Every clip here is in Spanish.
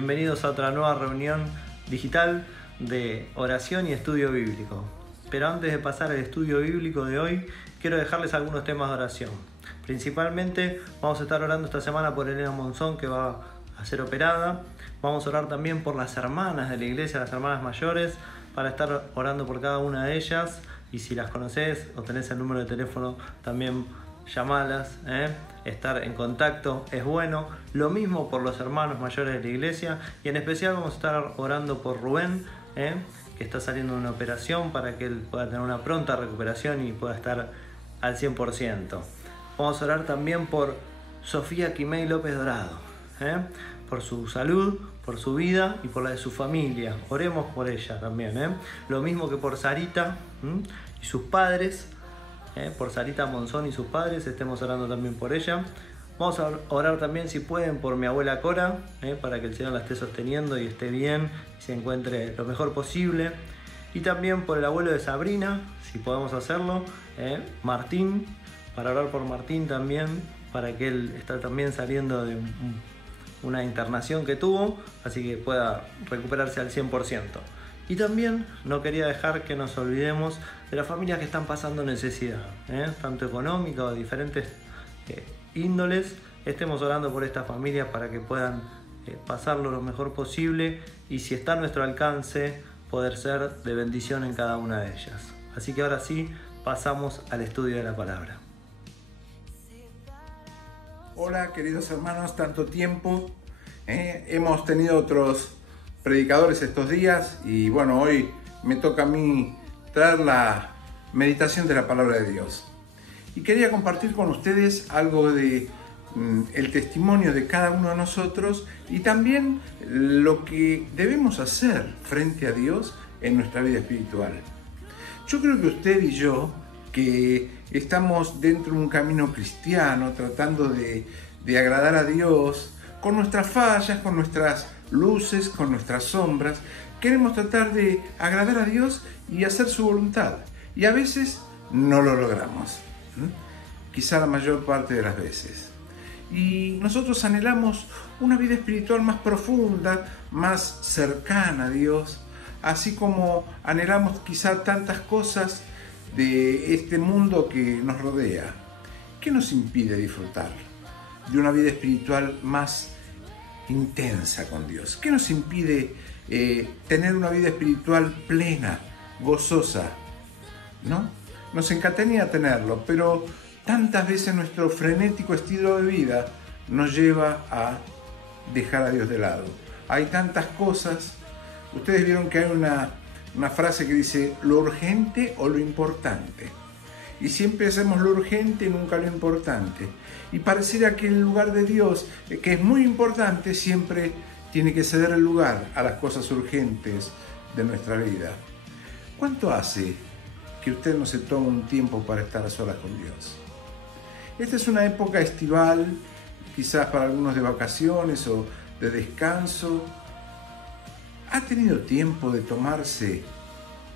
bienvenidos a otra nueva reunión digital de oración y estudio bíblico. Pero antes de pasar al estudio bíblico de hoy, quiero dejarles algunos temas de oración. Principalmente vamos a estar orando esta semana por Elena Monzón, que va a ser operada. Vamos a orar también por las hermanas de la iglesia, las hermanas mayores, para estar orando por cada una de ellas. Y si las conoces o tenés el número de teléfono, también llamalas. Estar en contacto es bueno. Lo mismo por los hermanos mayores de la iglesia. Y en especial vamos a estar orando por Rubén, que está saliendo de una operación, para que él pueda tener una pronta recuperación y pueda estar al 100%. Vamos a orar también por Sofía Quimei López Dorado, por su salud, por su vida y por la de su familia. Oremos por ella también. Lo mismo que por Sarita y sus padres. Por Sarita Monzón y sus padres, estemos orando también por ella. Vamos a orar también, si pueden, por mi abuela Cora, para que el Señor la esté sosteniendo y esté bien y se encuentre lo mejor posible. Y también por el abuelo de Sabrina, si podemos hacerlo, Martín, para orar por Martín también, para que él está también saliendo de una internación que tuvo, así que pueda recuperarse al 100%. Y también no quería dejar que nos olvidemos de las familias que están pasando necesidad, tanto económica o de diferentes índoles. Estemos orando por estas familias para que puedan pasarlo lo mejor posible y, si está a nuestro alcance, poder ser de bendición en cada una de ellas. Así que ahora sí, pasamos al estudio de la palabra. Hola queridos hermanos, tanto tiempo. Hemos tenido otros predicadores estos días y bueno, hoy me toca a mí traer la meditación de la palabra de Dios. Y quería compartir con ustedes algo de el testimonio de cada uno de nosotros y también lo que debemos hacer frente a Dios en nuestra vida espiritual. Yo creo que usted y yo, que estamos dentro de un camino cristiano, tratando de agradar a Dios, con nuestras fallas, con nuestras luces, con nuestras sombras, queremos tratar de agradar a Dios y hacer su voluntad. Y a veces no lo logramos, quizá la mayor parte de las veces. Y nosotros anhelamos una vida espiritual más profunda, más cercana a Dios, así como anhelamos quizá tantas cosas de este mundo que nos rodea. ¿Qué nos impide disfrutar de una vida espiritual más intensa con Dios? ¿Qué nos impide tener una vida espiritual plena, gozosa? ¿No? Nos encantaría tenerlo, pero tantas veces nuestro frenético estilo de vida nos lleva a dejar a Dios de lado. Hay tantas cosas. Ustedes vieron que hay una frase que dice lo urgente o lo importante. Y siempre hacemos lo urgente y nunca lo importante. Y pareciera que el lugar de Dios, que es muy importante, siempre tiene que ceder el lugar a las cosas urgentes de nuestra vida. ¿Cuánto hace que usted no se toma un tiempo para estar a solas con Dios? Esta es una época estival, quizás para algunos de vacaciones o de descanso. ¿Ha tenido tiempo de tomarse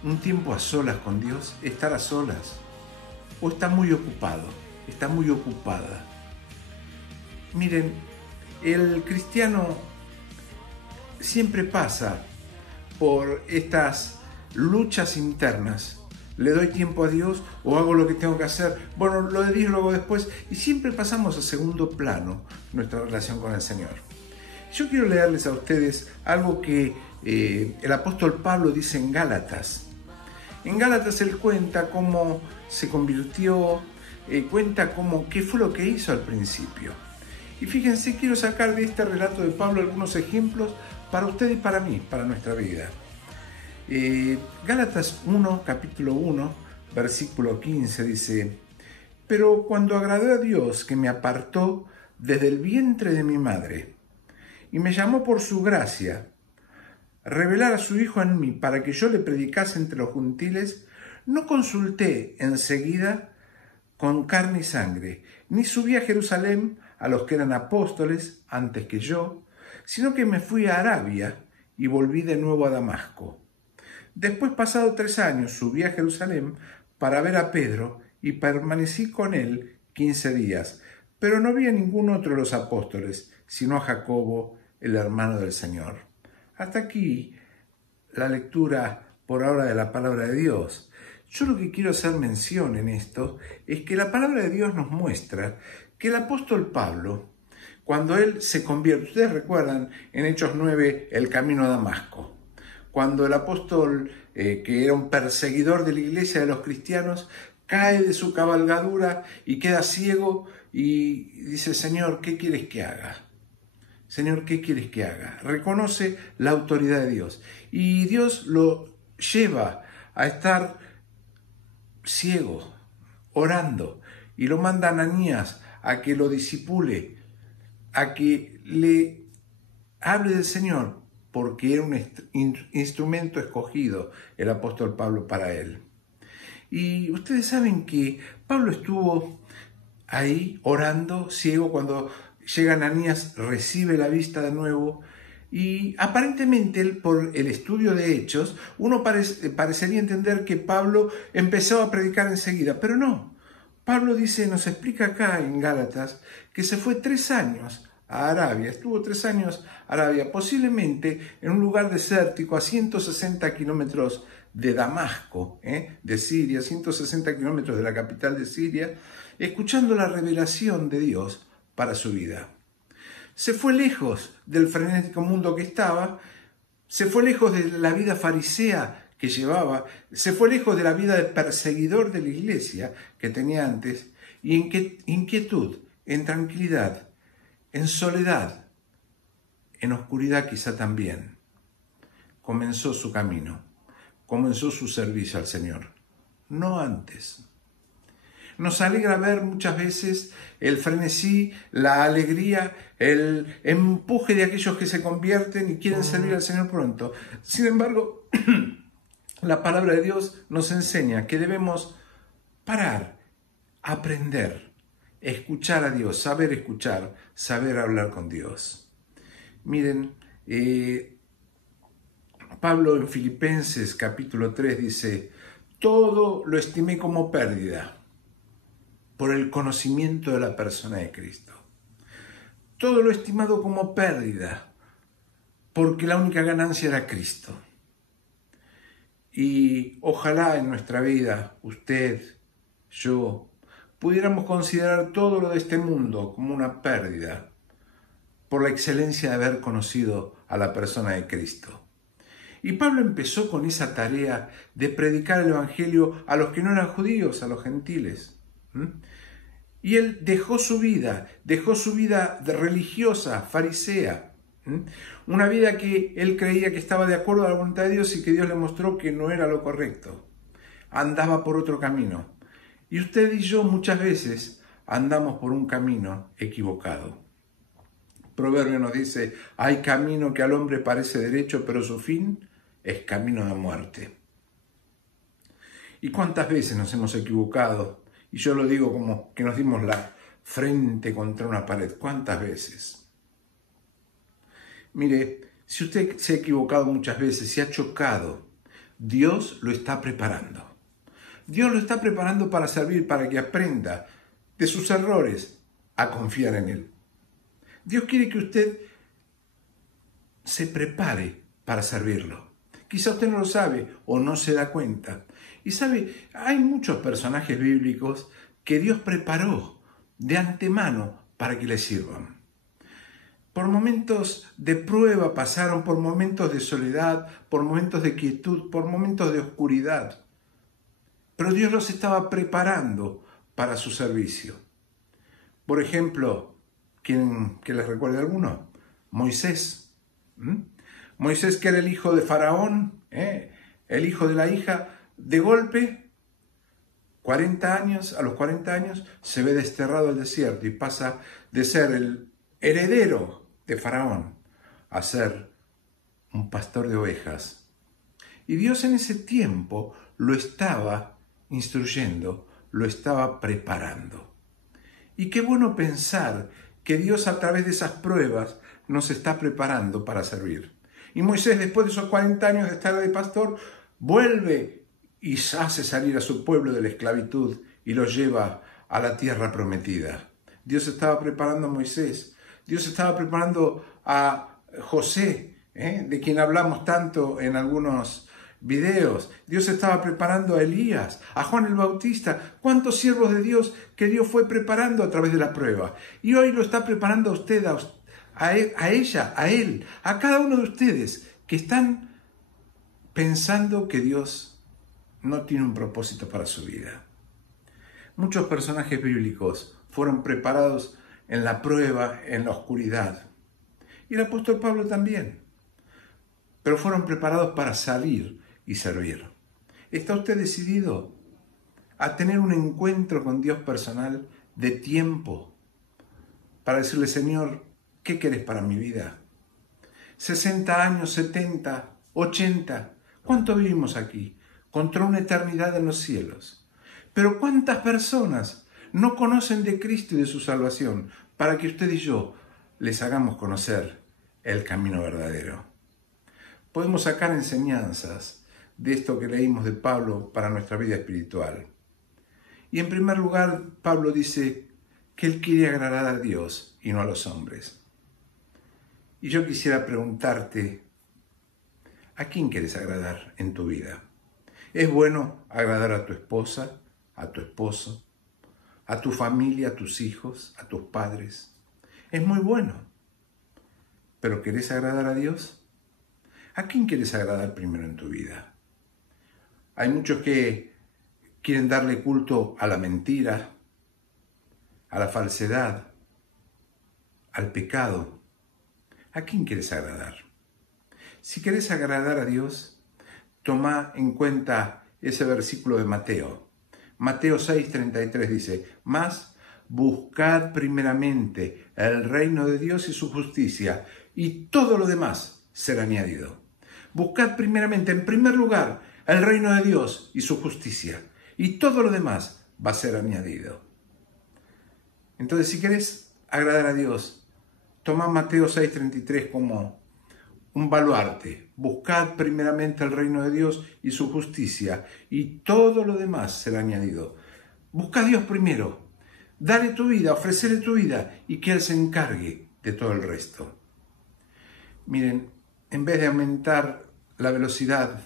un tiempo a solas con Dios? ¿Estar a solas? ¿O está muy ocupado? ¿Está muy ocupada? Miren, el cristiano siempre pasa por estas luchas internas. ¿Le doy tiempo a Dios o hago lo que tengo que hacer? Bueno, lo de Dios lo hago después. Y siempre pasamos a segundo plano nuestra relación con el Señor. Yo quiero leerles a ustedes algo que el apóstol Pablo dice en Gálatas. En Gálatas él cuenta cómo se convirtió, cuenta qué fue lo que hizo al principio. Y fíjense, quiero sacar de este relato de Pablo algunos ejemplos para usted y para mí, para nuestra vida. Gálatas 1, capítulo 1, versículo 15 dice: pero cuando agradé a Dios, que me apartó desde el vientre de mi madre y me llamó por su gracia, revelar a su Hijo en mí para que yo le predicase entre los gentiles, no consulté enseguida con carne y sangre, ni subí a Jerusalén a los que eran apóstoles antes que yo, sino que me fui a Arabia y volví de nuevo a Damasco. Después, pasado 3 años, subí a Jerusalén para ver a Pedro y permanecí con él 15 días, pero no vi a ningún otro de los apóstoles, sino a Jacobo, el hermano del Señor. Hasta aquí la lectura por ahora de la palabra de Dios. Yo lo que quiero hacer mención en esto es que la palabra de Dios nos muestra que el apóstol Pablo, cuando él se convierte, ustedes recuerdan en Hechos 9 el camino a Damasco, cuando el apóstol, que era un perseguidor de la iglesia de los cristianos, cae de su cabalgadura y queda ciego y dice: Señor, ¿qué quieres que haga? Señor, ¿qué quieres que haga? Reconoce la autoridad de Dios. Y Dios lo lleva a estar ciego, orando, y lo manda a Ananías a que lo disipule, a que le hable del Señor, porque era un instrumento escogido el apóstol Pablo para él. Y ustedes saben que Pablo estuvo ahí orando, ciego, cuando llega Ananías, recibe la vista de nuevo, y aparentemente él, por el estudio de Hechos, uno parecería entender que Pablo empezó a predicar enseguida, pero no. Pablo dice, nos explica acá en Gálatas, que se fue 3 años a Arabia, estuvo 3 años en Arabia, posiblemente en un lugar desértico a 160 kilómetros de Damasco, de Siria, 160 kilómetros de la capital de Siria, escuchando la revelación de Dios para su vida. Se fue lejos del frenético mundo que estaba, se fue lejos de la vida farisea que llevaba, se fue lejos de la vida de perseguidor de la iglesia que tenía antes, y en inquietud, en tranquilidad, en soledad, en oscuridad quizá también, comenzó su camino, comenzó su servicio al Señor, no antes. Nos alegra ver muchas veces el frenesí, la alegría, el empuje de aquellos que se convierten y quieren servir al Señor pronto. Sin embargo, la palabra de Dios nos enseña que debemos parar, aprender, escuchar a Dios, saber escuchar, saber hablar con Dios. Miren, Pablo en Filipenses capítulo 3 dice: todo lo estimé como pérdida por el conocimiento de la persona de Cristo. Todo lo he estimado como pérdida, porque la única ganancia era Cristo. Y ojalá en nuestra vida, usted, yo, pudiéramos considerar todo lo de este mundo como una pérdida, por la excelencia de haber conocido a la persona de Cristo. Y Pablo empezó con esa tarea de predicar el Evangelio a los que no eran judíos, a los gentiles. Y él dejó su vida religiosa, farisea, una vida que él creía que estaba de acuerdo a la voluntad de Dios y que Dios le mostró que no era lo correcto. Andaba por otro camino. Y usted y yo muchas veces andamos por un camino equivocado. Proverbio nos dice: hay camino que al hombre parece derecho, pero su fin es camino de muerte. ¿Y cuántas veces nos hemos equivocado? Y yo lo digo como que nos dimos la frente contra una pared. ¿Cuántas veces? Mire, si usted se ha equivocado muchas veces, se ha chocado, Dios lo está preparando. Dios lo está preparando para servir, para que aprenda de sus errores a confiar en Él. Dios quiere que usted se prepare para servirlo. Quizá usted no lo sabe o no se da cuenta. Y sabe, hay muchos personajes bíblicos que Dios preparó de antemano para que le sirvan. Por momentos de prueba pasaron, por momentos de soledad, por momentos de quietud, por momentos de oscuridad. Pero Dios los estaba preparando para su servicio. Por ejemplo, ¿quieren que les recuerde alguno? Moisés. Moisés, que era el hijo de Faraón, el hijo de la hija. De golpe, a los 40 años, se ve desterrado al desierto y pasa de ser el heredero de Faraón a ser un pastor de ovejas. Y Dios en ese tiempo lo estaba instruyendo, lo estaba preparando. Y qué bueno pensar que Dios a través de esas pruebas nos está preparando para servir. Y Moisés, después de esos 40 años de estar de pastor, vuelve y hace salir a su pueblo de la esclavitud y lo lleva a la tierra prometida. Dios estaba preparando a Moisés. Dios estaba preparando a José, de quien hablamos tanto en algunos videos. Dios estaba preparando a Elías, a Juan el Bautista. ¿Cuántos siervos de Dios que Dios fue preparando a través de la prueba? Y hoy lo está preparando a usted, a ella, a él, a cada uno de ustedes que están pensando que Dios no tiene un propósito para su vida. Muchos personajes bíblicos fueron preparados en la prueba, en la oscuridad. Y el apóstol Pablo también. Pero fueron preparados para salir y servir. ¿Está usted decidido a tener un encuentro con Dios personal de tiempo para decirle, Señor, ¿qué querés para mi vida? 60 años, 70, 80, ¿cuánto vivimos aquí? Contra una eternidad en los cielos. Pero ¿cuántas personas no conocen de Cristo y de su salvación para que usted y yo les hagamos conocer el camino verdadero? Podemos sacar enseñanzas de esto que leímos de Pablo para nuestra vida espiritual. Y en primer lugar, Pablo dice que él quiere agradar a Dios y no a los hombres. Y yo quisiera preguntarte, ¿a quién quieres agradar en tu vida? ¿Es bueno agradar a tu esposa, a tu esposo, a tu familia, a tus hijos, a tus padres? Es muy bueno. ¿Pero querés agradar a Dios? ¿A quién quieres agradar primero en tu vida? Hay muchos que quieren darle culto a la mentira, a la falsedad, al pecado. ¿A quién quieres agradar? Si quieres agradar a Dios, toma en cuenta ese versículo de Mateo. Mateo 6:33 dice, mas buscad primeramente el reino de Dios y su justicia, y todo lo demás será añadido. Buscad primeramente, en primer lugar, el reino de Dios y su justicia, y todo lo demás va a ser añadido. Entonces, si quieres agradar a Dios, toma Mateo 6:33 como un baluarte. Buscad primeramente el reino de Dios y su justicia, y todo lo demás será añadido. Busca a Dios primero. Dale tu vida, ofrecele tu vida, y que Él se encargue de todo el resto. Miren, en vez de aumentar la velocidad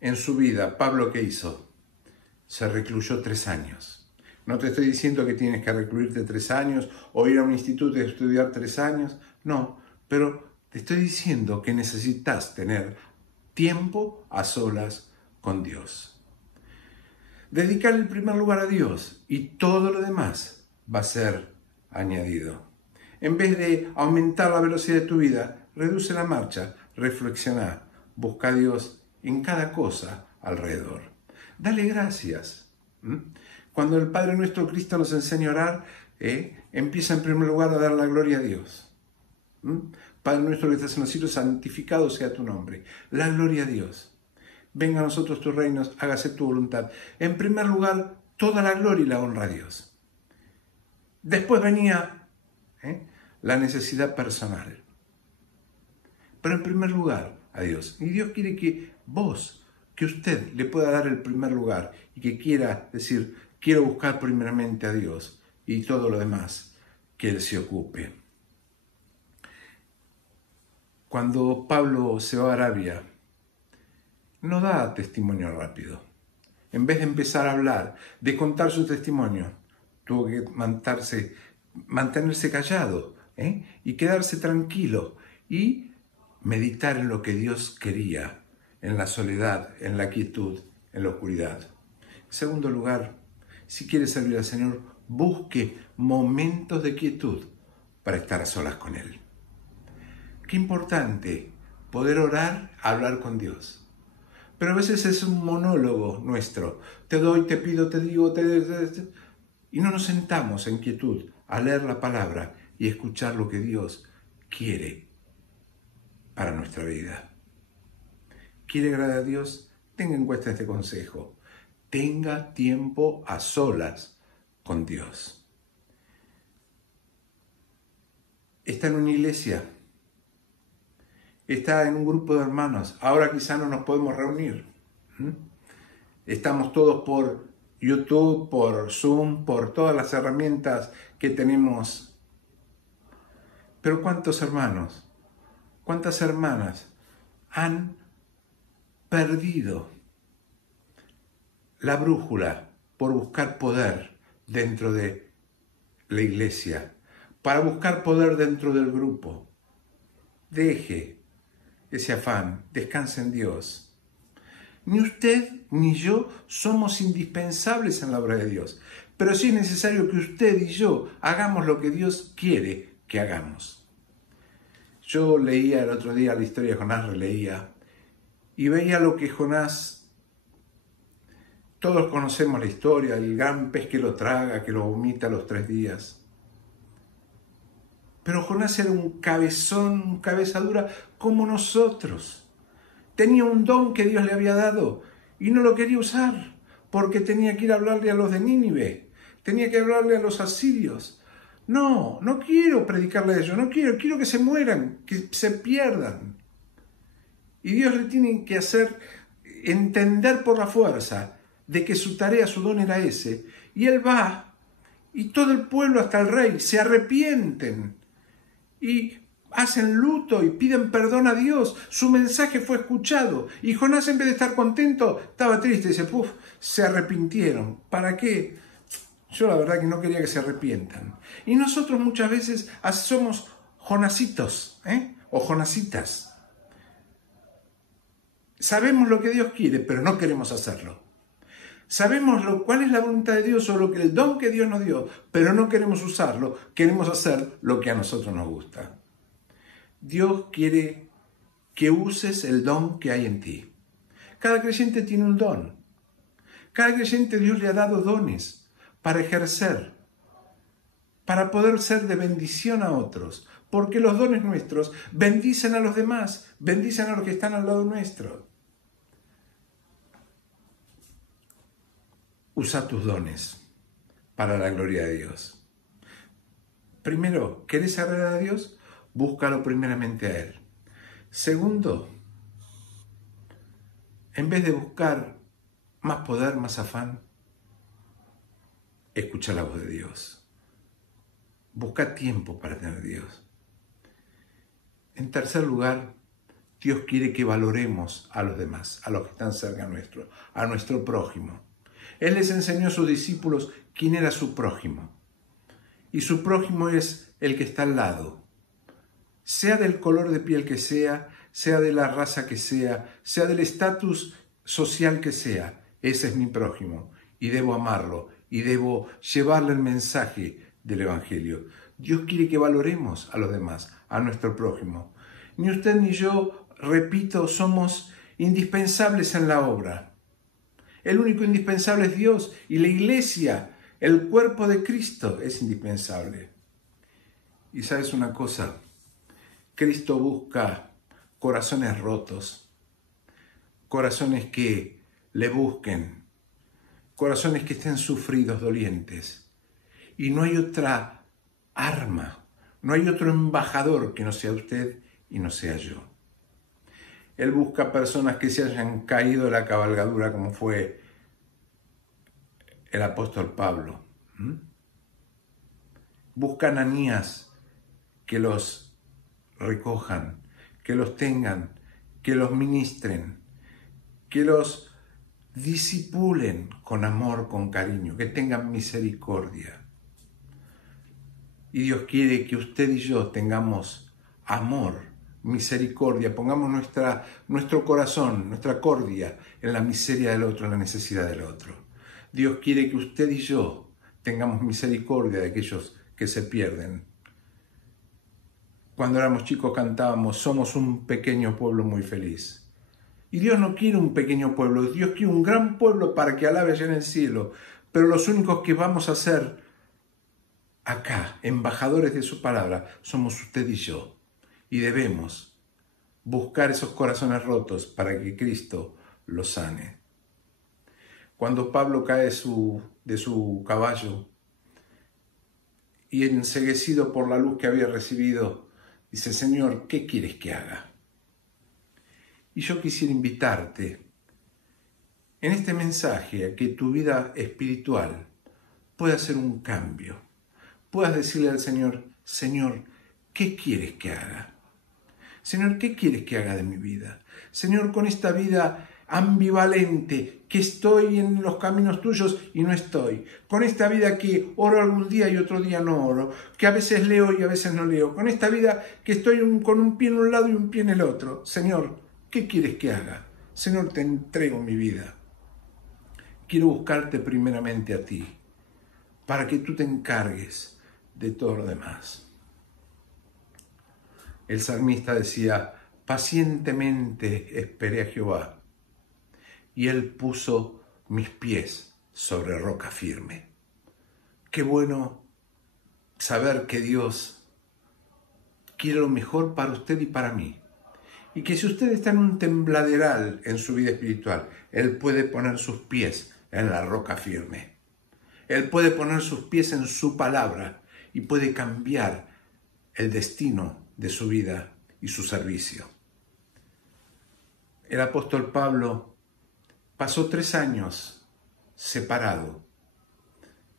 en su vida, Pablo, ¿qué hizo? Se recluyó 3 años. No te estoy diciendo que tienes que recluirte 3 años o ir a un instituto y estudiar 3 años. No, pero te estoy diciendo que necesitas tener tiempo a solas con Dios. Dedicar el primer lugar a Dios y todo lo demás va a ser añadido. En vez de aumentar la velocidad de tu vida, reduce la marcha, reflexiona, busca a Dios en cada cosa alrededor. Dale gracias. Cuando el Padre nuestro Cristo nos enseña a orar, empieza en primer lugar a dar la gloria a Dios. Padre nuestro que estás en los cielos, santificado sea tu nombre. La gloria a Dios. Venga a nosotros tu reino, hágase tu voluntad. En primer lugar, toda la gloria y la honra a Dios. Después venía la necesidad personal. Pero en primer lugar, a Dios. Y Dios quiere que vos, que usted le pueda dar el primer lugar y que quiera decir, quiero buscar primeramente a Dios y todo lo demás, que Él se ocupe. Cuando Pablo se va a Arabia, no da testimonio rápido. En vez de empezar a hablar, de contar su testimonio, tuvo que mantenerse callado y quedarse tranquilo y meditar en lo que Dios quería, en la soledad, en la quietud, en la oscuridad. En segundo lugar, si quiere servir al Señor, busque momentos de quietud para estar a solas con Él. Qué importante poder orar, hablar con Dios. Pero a veces es un monólogo nuestro. Te doy, te pido, te digo, y no nos sentamos en quietud a leer la palabra y escuchar lo que Dios quiere para nuestra vida. ¿Quiere agradar a Dios? Tenga en cuenta este consejo. Tenga tiempo a solas con Dios. Está en una iglesia. Está en un grupo de hermanos. Ahora quizá no nos podemos reunir. Estamos todos por YouTube, por Zoom, por todas las herramientas que tenemos. Pero ¿cuántos hermanos ¿Cuántas hermanas han perdido la brújula por buscar poder dentro de la iglesia, para buscar poder dentro del grupo? Deje ese afán, descanse en Dios. Ni usted ni yo somos indispensables en la obra de Dios, pero sí es necesario que usted y yo hagamos lo que Dios quiere que hagamos. Yo leía el otro día la historia de Jonás, releía, y veía lo que Jonás, todos conocemos la historia, el gran pez que lo traga, que lo vomita a los 3 días. Pero Jonás era un cabezón, un cabeza dura como nosotros. Tenía un don que Dios le había dado y no lo quería usar porque tenía que ir a hablarle a los de Nínive, tenía que hablarle a los asirios. No quiero predicarle a ellos, quiero que se mueran, que se pierdan. Y Dios le tiene que hacer entender por la fuerza de que su tarea, su don era ese. Y él va, y todo el pueblo hasta el rey se arrepienten y hacen luto y piden perdón a Dios. Su mensaje fue escuchado. Y Jonás, en vez de estar contento, estaba triste. Dice, se arrepintieron. ¿Para qué? Yo la verdad que no quería que se arrepientan. Y nosotros muchas veces somos Jonasitos, o Jonasitas. Sabemos lo que Dios quiere, pero no queremos hacerlo. Sabemos cuál es la voluntad de Dios o el don que Dios nos dio, pero no queremos usarlo, queremos hacer lo que a nosotros nos gusta. Dios quiere que uses el don que hay en ti. Cada creyente tiene un don. Cada creyente Dios le ha dado dones para ejercer, para poder ser de bendición a otros, porque los dones nuestros bendicen a los demás, bendicen a los que están al lado nuestro. Usa tus dones para la gloria de Dios. Primero, ¿querés agradar a Dios? Búscalo primeramente a Él. Segundo, en vez de buscar más poder, más afán, escucha la voz de Dios. Busca tiempo para tener a Dios. En tercer lugar, Dios quiere que valoremos a los demás, a los que están cerca nuestro, a nuestro prójimo. Él les enseñó a sus discípulos quién era su prójimo. Y su prójimo es el que está al lado. Sea del color de piel que sea de la raza que sea del estatus social que sea, ese es mi prójimo. Y debo amarlo, y debo llevarle el mensaje del Evangelio. Dios quiere que valoremos a los demás, a nuestro prójimo. Ni usted ni yo, repito, somos indispensables en la obra. El único indispensable es Dios y la iglesia, el cuerpo de Cristo, es indispensable. Y sabes una cosa, Cristo busca corazones rotos, corazones que le busquen, corazones que estén sufridos, dolientes. Y no hay otra arma, no hay otro embajador que no sea usted y no sea yo. Él busca personas que se hayan caído de la cabalgadura, como fue el apóstol Pablo. Busca Ananías que los recojan, que los tengan, que los ministren, que los disipulen con amor, con cariño, que tengan misericordia. Y Dios quiere que usted y yo tengamos amor, misericordia, pongamos nuestro corazón, nuestra cordia en la miseria del otro, en la necesidad del otro. Dios quiere que usted y yo tengamos misericordia de aquellos que se pierden. Cuando éramos chicos cantábamos, somos un pequeño pueblo muy feliz. Y Dios no quiere un pequeño pueblo, Dios quiere un gran pueblo para que alabe allá en el cielo. Pero los únicos que vamos a ser acá, embajadores de su palabra, somos usted y yo. Y debemos buscar esos corazones rotos para que Cristo los sane. Cuando Pablo cae de su caballo y enceguecido por la luz que había recibido, dice, Señor, ¿qué quieres que haga? Y yo quisiera invitarte en este mensaje a que tu vida espiritual pueda hacer un cambio. Puedas decirle al Señor, Señor, ¿qué quieres que haga? Señor, ¿qué quieres que haga de mi vida? Señor, con esta vida ambivalente, que estoy en los caminos tuyos y no estoy, con esta vida que oro algún día y otro día no oro, que a veces leo y a veces no leo, con esta vida que estoy con un pie en un lado y un pie en el otro. Señor, ¿qué quieres que haga? Señor, te entrego mi vida. Quiero buscarte primeramente a ti, para que tú te encargues de todo lo demás. El salmista decía: pacientemente esperé a Jehová, y él puso mis pies sobre roca firme. Qué bueno saber que Dios quiere lo mejor para usted y para mí. Y que si usted está en un tembladeral en su vida espiritual, Él puede poner sus pies en la roca firme. Él puede poner sus pies en su palabra y puede cambiar el destino de su vida y su servicio. El apóstol Pablo pasó 3 años separado,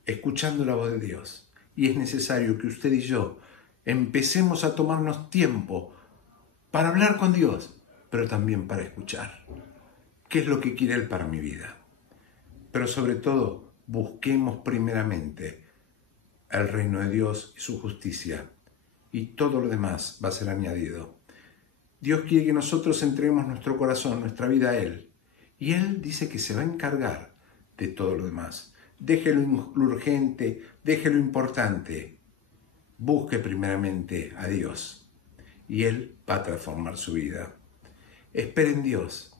escuchando la voz de Dios. Y es necesario que usted y yo empecemos a tomarnos tiempo para hablar con Dios, pero también para escuchar. ¿Qué es lo que quiere Él para mi vida? Pero sobre todo, busquemos primeramente el reino de Dios y su justicia, y todo lo demás va a ser añadido. Dios quiere que nosotros entreguemos nuestro corazón, nuestra vida a Él, y Él dice que se va a encargar de todo lo demás. Deje lo urgente, deje lo importante. Busque primeramente a Dios y Él va a transformar su vida. Espere en Dios.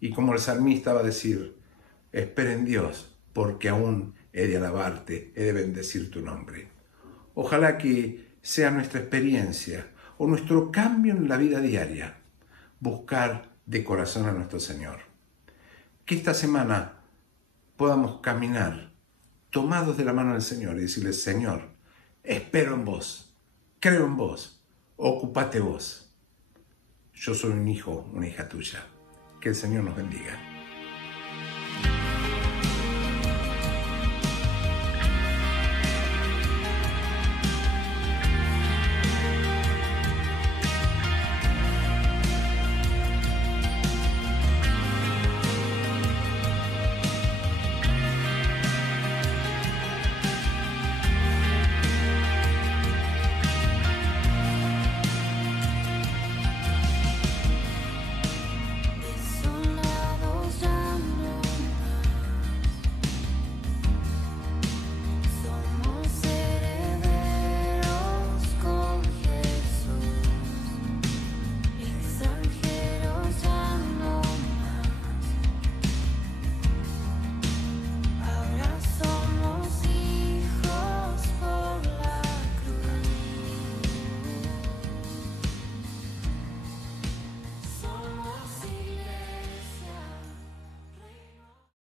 Y como el salmista va a decir: espere en Dios, porque aún he de alabarte, he de bendecir tu nombre. Ojalá que sea nuestra experiencia o nuestro cambio en la vida diaria, buscar de corazón a nuestro Señor. Que esta semana podamos caminar tomados de la mano del Señor y decirle: Señor, espero en vos, creo en vos, ocúpate vos. Yo soy un hijo, una hija tuya. Que el Señor nos bendiga.